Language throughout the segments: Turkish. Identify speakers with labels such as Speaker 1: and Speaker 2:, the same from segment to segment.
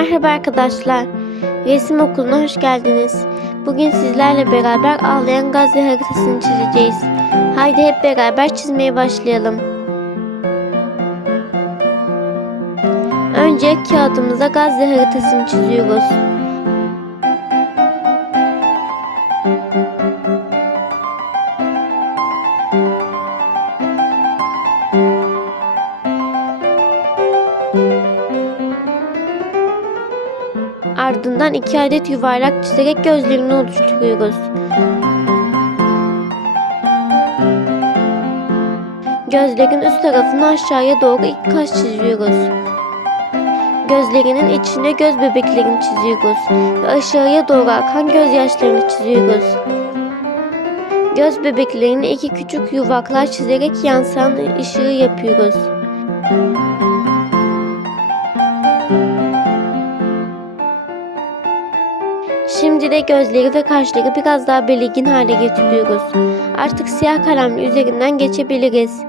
Speaker 1: Merhaba arkadaşlar. Resim okuluna hoş geldiniz. Bugün sizlerle beraber ağlayan Gazze haritasını çizeceğiz. Haydi hep beraber çizmeye başlayalım. Önce kağıdımıza Gazze haritasını çiziyoruz. Ardından iki adet yuvarlak çizerek gözlerini oluşturuyoruz. Gözlerin üst tarafını aşağıya doğru ilk kaş çiziyoruz. Gözlerinin içine göz bebeklerini çiziyoruz ve aşağıya doğru akan gözyaşlarını çiziyoruz. Göz bebeklerini iki küçük yuvaklar çizerek yansıyan ışığı yapıyoruz. De gözleri ve kaşları biraz daha belirgin hale getiriyoruz. Artık siyah kalemle üzerinden geçebiliriz.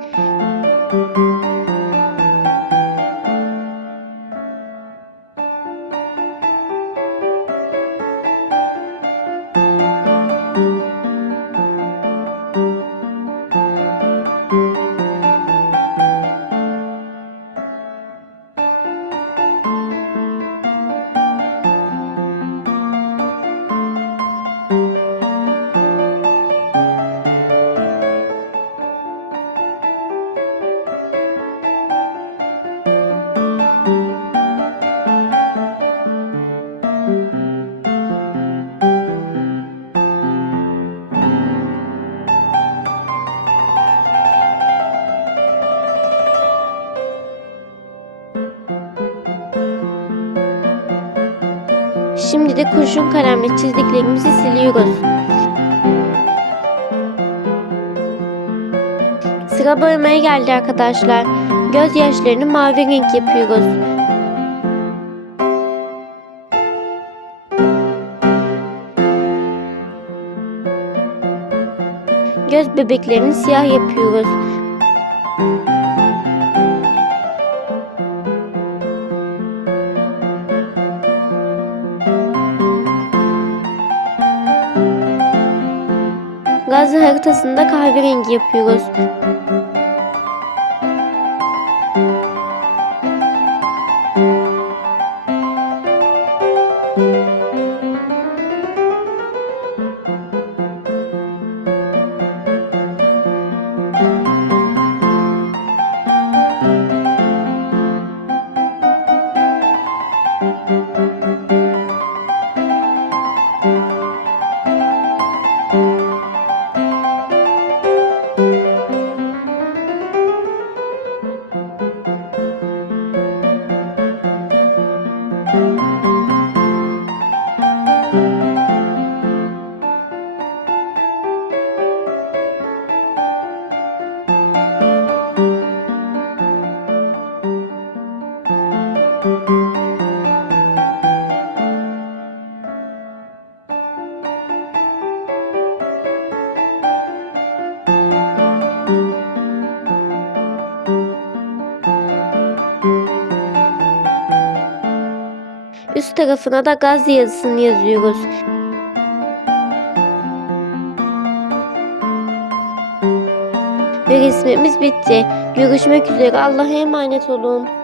Speaker 1: Şimdi de kurşun kalemle çizdiklerimizi siliyoruz. Sıra boyamaya geldi arkadaşlar. Gözyaşlarını mavi renk yapıyoruz. Göz bebeklerini siyah yapıyoruz. Gazze haritasında kahverengi yapıyoruz. Üst tarafına da Gazze yazısını yazıyoruz. Ve resmimiz bitti. Görüşmek üzere. Allah'a emanet olun.